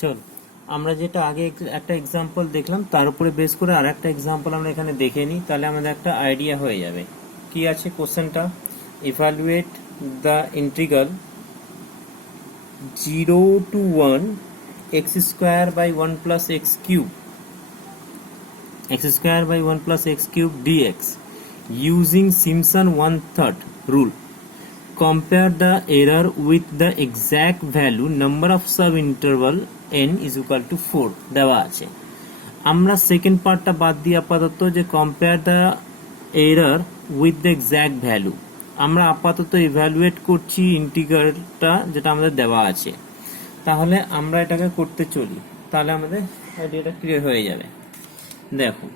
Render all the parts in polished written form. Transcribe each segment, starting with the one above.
চল আমরা যেটা আগে একটা এক্সাম্পল দেখলাম তার উপরে বেস করে আর একটা এক্সাম্পল আমরা এখানে দেখে নিই, তাহলে আমাদের একটা আইডিয়া হয়ে যাবে। কি আছে কোশ্চেনটা? Evaluate the integral 0 to 1 x square by 1 plus x cube dx using Simpson one-third rule. Compare the error with the exact value number of sub-interval n is equal to 4 দেওয়া আছে। আমরা সেকেন্ড পার্টটা বাদ দিয়ে আপাতত যে compare the error with the exact value, আমরা আপাতত ইভ্যালুয়েট করছি ইন্টিগ্রালটা যেটা আমাদের দেওয়া আছে। তাহলে আমরা এটাকে করতে চলি, তাহলে আমাদের আইডিয়াটা ক্লিয়ার হয়ে যাবে। দেখো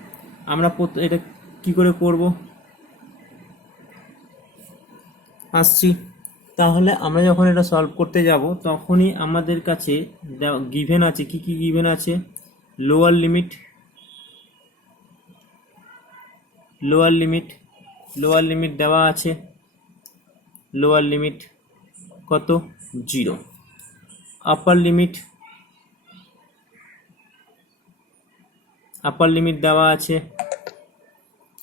আমরা এটা কি করে করব আসছি। তাহলে আমরা যখন এটা সলভ করতে যাব তখনই আমাদের কাছে গিভেন আছে, কি কি গিভেন আছে? লোয়ার লিমিট দেওয়া আছে। লোয়ার লিমিট কত? 0। আপার লিমিট দেওয়া আছে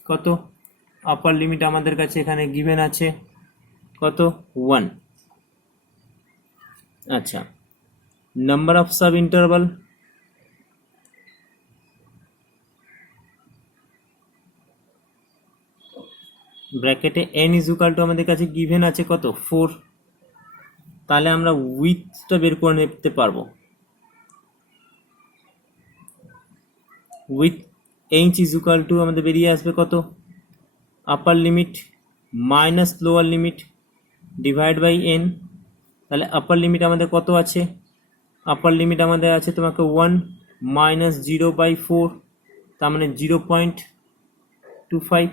কত? আপার লিমিট আমাদের কাছে এখানে গিভেন আছে কত? 1। আচ্ছা, নাম্বার অফ সাব ইন্টারভাল ব্র্যাকেটে n ইজ ইকুয়াল টু আমাদের কাছে গিভেন আছে কত? 4। তাহলে আমরা উইথটা বের করে নিতে পারবো। With h is equal to আমাদের বেরিয়ে আসবে কত? Upper limit minus lower limit divide by n। তাহলে আপার লিমিট আমাদের কত আছে? আপার লিমিট আমাদের আছে তোমাকে 1 মাইনাস 0/4, তার মানে 0.25।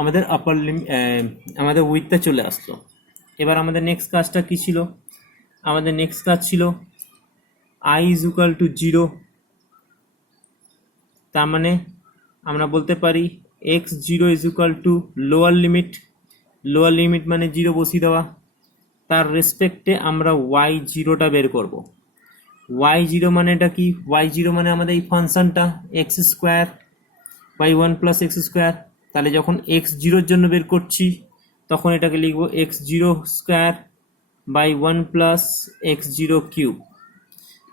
আমাদের আপার লিমিট, আমাদের উইথটা চলে আসলো। এবার আমাদের নেক্সট কাজটা কি ছিল? আমাদের নেক্সট কাজ ছিল i ইজ ইকুয়াল টু 0। তার মানে আমরা বলতে পারি x0 is equal two lower limit মানে 0 বসিয়ে দেওয়া, তার রেসপেক্টে আমরা y0টা বের করব। y0 মানে এটা কি? y0 মানে আমাদের এই ফাংশনটা x square by 1 plus x square. তাহলে যখন x0-র জন্য বের করছি তখন এটাকে লিখবো x0 square by 1 plus x0 cube.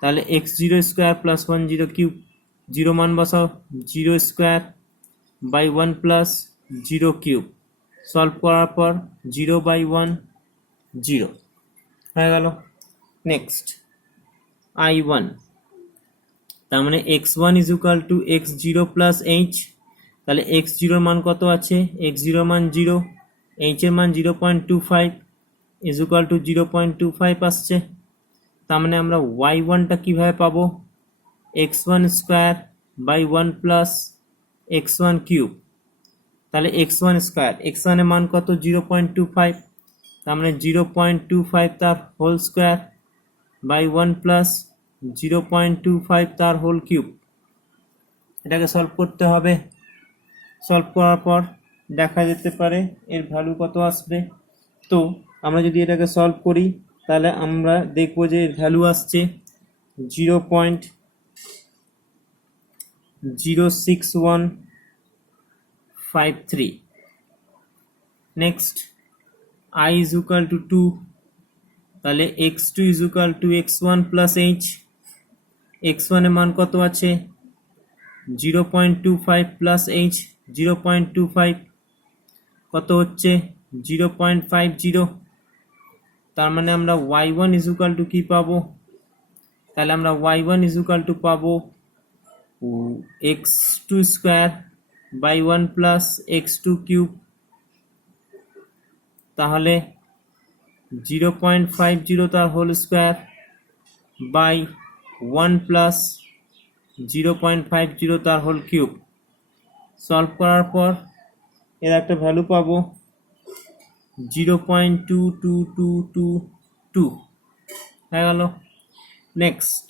তাহলে x0 স্কোয়ার প্লাস 1 0 কিউব, 0 মান বসাও, 0 square by 1 plus 0 cube. Solve করার পর 0/1 0 হয়ে গেল। নেক্সট i1, তার মানে x1 is equal two x0 plus h। তাহলে x0-র মান কত আছে? x0-র মান 0, h-এর মান 0.25 ইজ ইকুয়াল টু 0.25 আসছে। তার মানে আমরা y1টা কিভাবে পাবো? x1 square by 1 plus x1 cube. তাহলে x1 স্কোয়ার, x1 এর মান কত? 0.25, তার মানে 0.25 তার হোল স্কোয়ার বাই 1 প্লাস 0.25 তার হোল কিউব। এটাকে সলভ করতে হবে। সলভ করার পর দেখা যেতে পারে এর ভ্যালু কত আসবে। তো আমরা যদি এটাকে সলভ করি তাহলে আমরা দেখব যে এর ভ্যালু আসছে 0.06153। Next i is equal two 2, তাহলে x2 is equal two x1 plus h। x1 এর মান কত আছে? 0.25 প্লাস h, 0.25 কত হচ্ছে? 0.50। তার মানে আমরা y1 ইজ ইকুয়াল টু কি পাবো? তাহলে আমরা y1 ইজ ইকুয়াল টু পাবো x2 square by 1 plus x2 cube. তাহলে 0.50 তার হোল স্কোয়ার বাই 1 প্লাস 0.50 তার হোল কিউব। সলভ করার পর এর একটা ভ্যালু পাবো 0.2222 হয়ে গেল। নেক্সট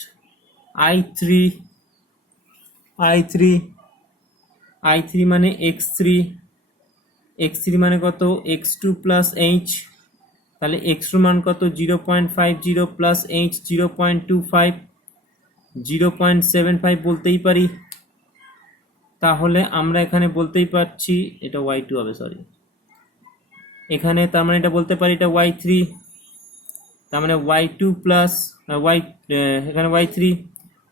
i3 মানে x3 x3 মানে কত x2 প্লাস h, তাহলে x2 মান কত 0.50 প্লাস h 0.25, 0.75 বলতেই পারি। তাহলে আমরা এখানে বলতেই পারছি এটা y2 হবে, সরি এখানে, তার মানে এটা বলতে পারি এটা y3, তার মানে y2 প্লাস y, এখানে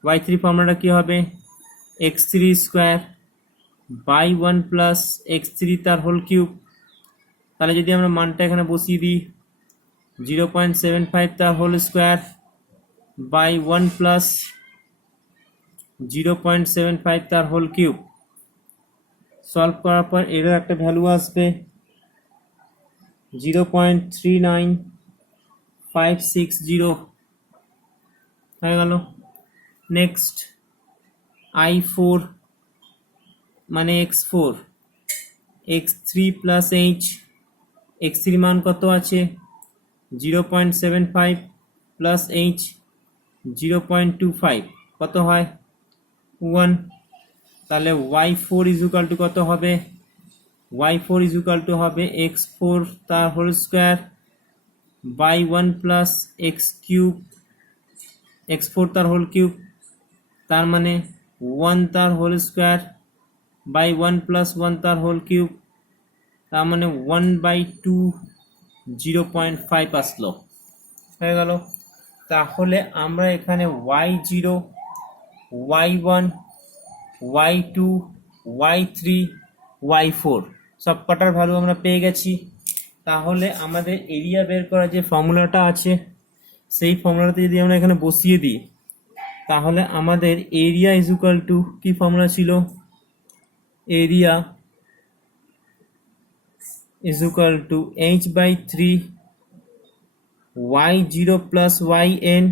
y3 ফর্মুলাটা কি হবে x3 square by 1 plus x3 তার হোল কিউব। তাহলে যদি আমরা মানটা এখানে বসিয়ে দিই 0.75 তার হোল স্কোয়ার বাই 1 প্লাস 0.75 তার হোল কিউব, সলভ করার পর এর একটা ভ্যালু আসবে 0.39560 হয়ে গেল। নেক্সট i4 মানে x4, x3 plus h, x3 মান কত আছে 0.75 প্লাস h 0.25 কত হয় 1, তাহলে y4 ইকুয়াল টু কত হবে y4 ইকুয়াল টু হবে x4 তার whole square by 1 plus x cube, x4 তার হোল কিউব, তার মানে 1 তার হোল স্কোয়ার বাই 1 প্লাস 1 তার হোল কিউব, তার মানে 1/2 0.5 আসলো, হয়ে গেল। তাহলে আমরা এখানে y0, y1, y2, y3, y4 সব কটার ভ্যালু আমরা পেয়ে গেছি। তাহলে আমাদের এরিয়া বের করার যে ফর্মুলাটা আছে সেই ফর্মুলাতে যদি আমরা এখানে বসিয়ে দিই, তাহলে আমাদের এরিয়া ইজ ইকুয়াল টু কি ফর্মুলা ছিল, area is equal two h/3 y0 plus yn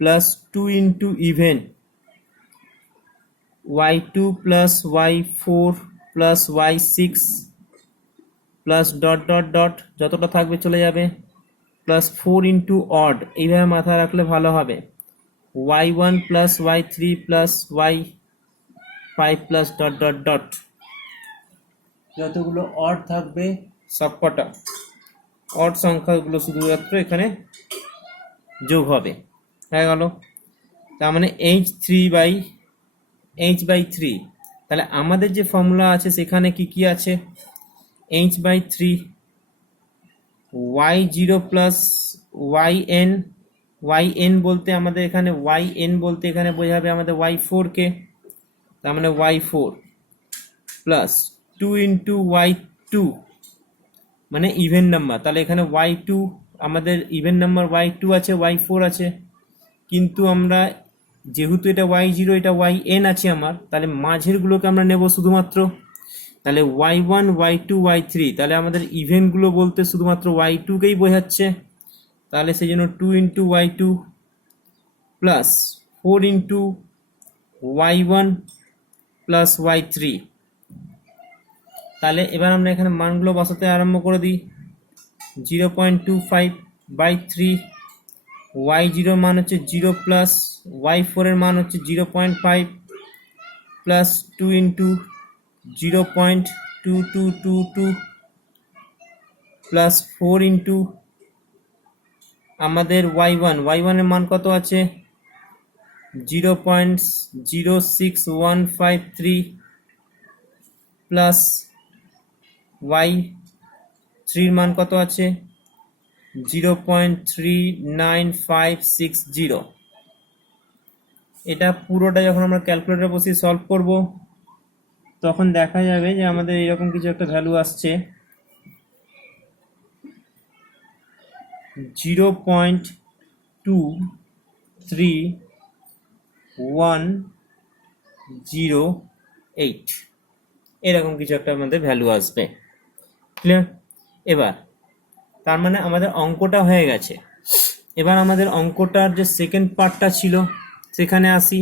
plus 2 into even y2 plus y4 plus y6 plus dot dot dot যতটা থাকবে চলে যাবে প্লাস 4 ইন্টু অড, এইভাবে মাথায় রাখলে ভালো হবে y1 plus y3 plus y5 plus dot dot dot, যতগুলো অড থাকবে সবকটা অড সংখ্যাগুলো শুধুমাত্র এখানে যোগ হবে, হয়ে গেল। তার মানে h/3, তাহলে আমাদের যে ফর্মুলা আছে সেখানে কি কি আছে h/3 y0 প্লাস yn বলতে আমাদের এখানে yn বলতে এখানে বোঝাবে আমাদের y4 কে, তার মানে y4 প্লাস 2 ইন্টু y2 মানে ইভেন নাম্বার, তাহলে এখানে y2 আমাদের ইভেন নাম্বার y2 আছে y4 আছে, কিন্তু আমরা যেহেতু এটা y0 এটা yn আছে আমার, তাহলে মাঝেরগুলোকে আমরা নেব শুধুমাত্র, তাহলে y1 y2 y3, তাহলে আমাদের ইভেনগুলো বলতে শুধুমাত্র y2 কেই বোঝাচ্ছে, তাহলে সেই জন্য 2 into y2 plus 4 into y1 plus y3। তাহলে এবার আমরা এখানে মানগুলো বসাতে আরম্ভ করে দিই 0.25/3, y0 মান হচ্ছে 0 প্লাস y4 এর মান হচ্ছে 0.5 প্লাস 2 ইন্টু 0.2222 প্লাস 4 ইন্টু আমাদের y1 এর মান কত আছে 0.06153 প্লাস y3 এর মান কত আছে 0.39560। এটা পুরোটা যখন আমরা ক্যালকুলেটরে বসিয়ে সলভ করব তখন দেখা যাবে যে আমাদের এরকম কিছু একটা ভ্যালু আসছে 0.23108 এরকম কিছু একটা আমাদের ভ্যালু আসবে, ক্লিয়ার। এবার তার মানে আমাদের অঙ্কটা হয়ে গেছে। এবার আমাদের অঙ্কটার যে সেকেন্ড পার্টটা ছিল সেখানে আসি,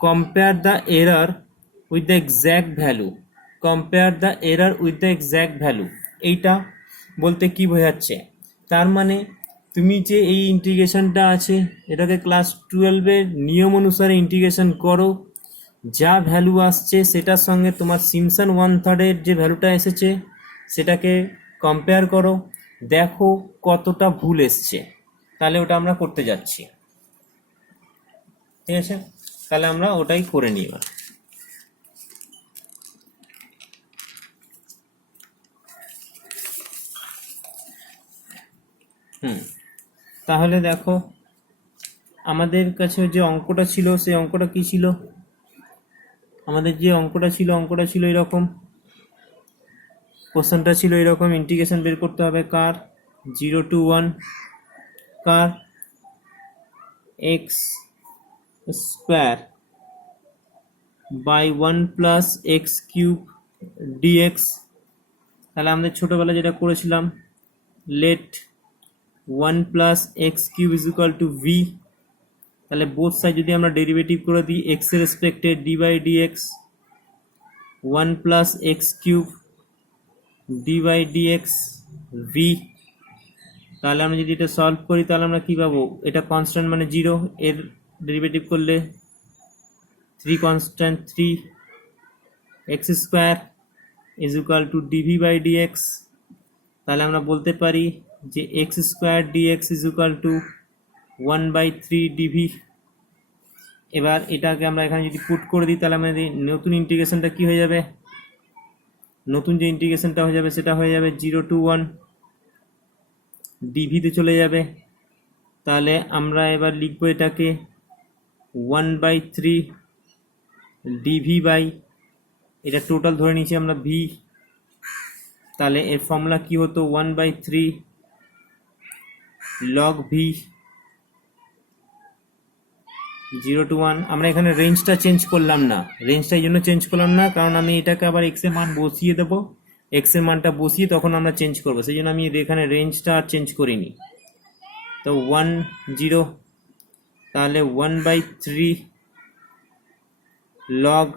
compare the error with the exact value. Compare the error with the exact value, এইটা বলতে কি বোঝাচ্ছে, তার মানে তুমি যে এই ইন্টিগ্রেশনটা আছে এটাকে ক্লাস 12-এর নিয়ম অনুসারে ইন্টিগ্রেশন করো, যা ভ্যালু আসছে সেটার সঙ্গে তোমার সিমসন 1/3 যে ভ্যালুটা এসেছে সেটাকে কম্পেয়ার করো, দেখো কতটা ভুল এসছে, তাহলে ওটা আমরা করতে যাচ্ছি। ঠিক আছে, তাহলে আমরা ওটাই করে নিই এবার। তাহলে দেখো আমাদের কাছে যে অঙ্কটা ছিল সেই অঙ্কটা কি ছিল, আমাদের যে অঙ্কটা ছিল এরকম, কোশ্চেনটা ছিল এরকম, ইন্টিগ্রেশন বের করতে হবে কার 0 to 1 কার x square by 1 plus x cube dx. তাহলে আমাদের ছোটবেলা যেটা করেছিলাম, let 1 plus x cube is equal to v, তাহলে বোথ সাইড যদি আমরা ডেরিভেটিভ করে দিই এক্স এর রেসপেক্টে d by dx 1 plus x cube d by dx v. তাহলে আমরা যদি এটা সলভ করি তাহলে আমরা কি পাবো, এটা কনস্ট্যান্ট মানে 0, এর ডেরিভেটিভ করলে 3 constant 3 x square is equal to dv by dx. তাহলে আমরা বলতে পারি যে x square dx is equal to 1/3 dv. এবার এটাকে আমরা এখানে যদি পুট করে দিই তাহলে আমাদের নতুন ইন্টিগ্রেশনটা কি হয়ে যাবে, নতুন যে ইন্টিগ্রেশনটা হয়ে যাবে সেটা হয়ে যাবে 0 to 1 ডিভিতে চলে যাবে। তাহলে আমরা এবার লিখবো এটাকে 1/3 ডিভি বাই, এটা টোটাল ধরে নিয়েছি আমরা ভি, তাহলে এর ফর্মুলা কি হতো 1/3 লগ ভি 0 to 1। আমরা এখানে রেঞ্জটা চেঞ্জ করলাম না, রেঞ্জটা এই জন্য চেঞ্জ করলাম না কারণ আমি এটাকে আবার এক্স এর মান বসিয়ে দেবো, এক্স এর মানটা বসিয়ে তখন আমরা চেঞ্জ করবো, সেই জন্য আমি এখানে রেঞ্জটা আর চেঞ্জ করিনি। তো 1 0, তাহলে 1/3 লগ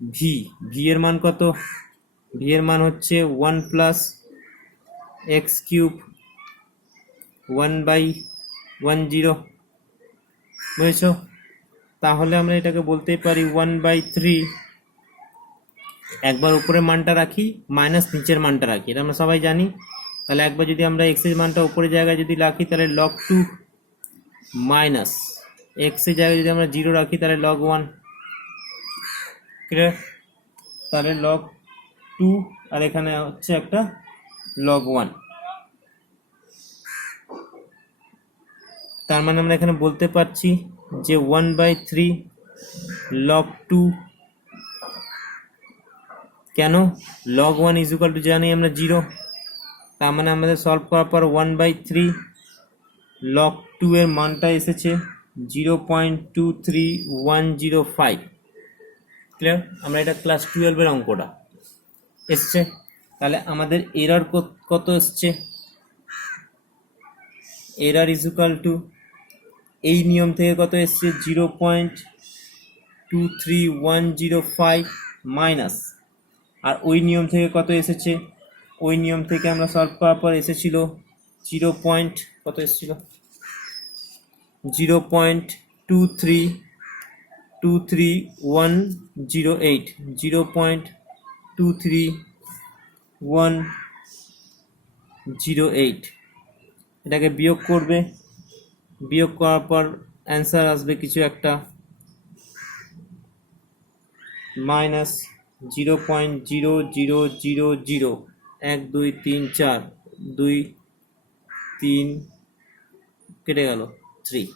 ভি, ভি এর মান কত, ভি এর মান হচ্ছে 1 প্লাস এক্স কিউব 1/10, বুঝেছো? তাহলে আমরা এটাকে বলতেই পারি 1/3, একবার উপরের মানটা রাখি মাইনাস নিচের মানটা রাখি, এটা আমরা সবাই জানি। তাহলে একবার যদি আমরা এক্স এর মানটা উপরের জায়গায় যদি রাখি তাহলে লগ 2 মাইনাস এক্স এর জায়গায় যদি আমরা 0 রাখি তাহলে লগ 1, ক্লিয়ার? তাহলে লগ 2 আর এখানে হচ্ছে একটা লগ 1, তার মানে আমরা এখানে বলতে পারছি যে 1/3 লগ 2, কেন লগ 1 ইজ ইকুয়াল টু জানি আমরা 0, তার মানে আমাদের সলভ করার পর 1/3 লগ 2 এর মানটা এসেছে 0.23105, ক্লিয়ার? আমরা এটা ক্লাস 12 এর অঙ্কটা এসছে। তাহলে আমাদের এরর কত এসছে, এরর ইজ ইকুয়াল টু এই নিয়ম থেকে কত এসছে 0.23105 মাইনাস, আর ওই নিয়ম থেকে কত এসেছে, ওই নিয়ম থেকে আমরা সলভ করার পর এসেছিল 0.23108, 0.23108, এটাকে বিয়োগ করবে, বিয়োগ করার পর অ্যান্সার আসবে কিছু একটা মাইনাস 0.0000 1 2 3 4 2 3 কেটে গেল 3,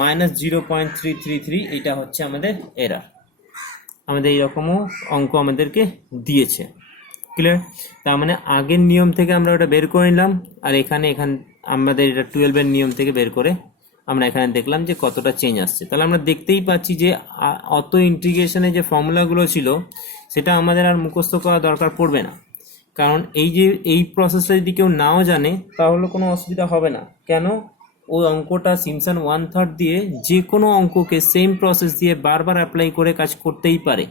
মাইনাস 0.333, এইটা হচ্ছে আমাদের এরর। আমাদের এইরকমও অঙ্ক আমাদেরকে দিয়েছে, ক্লিয়ার? তার মানে আগের নিয়ম থেকে আমরা ওটা বের করে নিলাম, আর এখানে আমাদের এটা 12 এর নিয়ম থেকে বের করে আমরা এখানে দেখলাম যে কতটা চেঞ্জ আসছে। তাহলে আমরা দেখতেই পাচ্ছি যে অত ইন্টিগ্রেশনে যে ফর্মুলাগুলো ছিল সেটা আমাদের আর মুখস্থ করা দরকার পড়বে না, কারণ এই প্রসেসটা যদি কেউ নাও জানে তাহলে কোনো অসুবিধা হবে না। কেন, ওই অঙ্কটা সিমসন 1/3 দিয়ে যে কোনো অঙ্ককে সেম প্রসেস দিয়ে বারবার অ্যাপ্লাই করে কাজ করতেই পারে,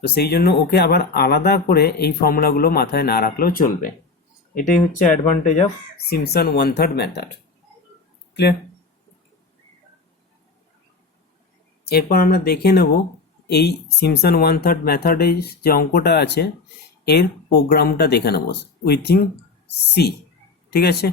তো সেই জন্য ওকে আবার আলাদা করে এই ফর্মুলাগুলো মাথায় না রাখলেও চলবে। এটাই হচ্ছে advantage of Simpson 1/3 method, clear? এরপর আমরা দেখে নেব এই সিমসন 1/3 মেথডে যে অঙ্কটা আছে এর প্রোগ্রামটা দেখে নেব উইথিন সি। ঠিক আছে।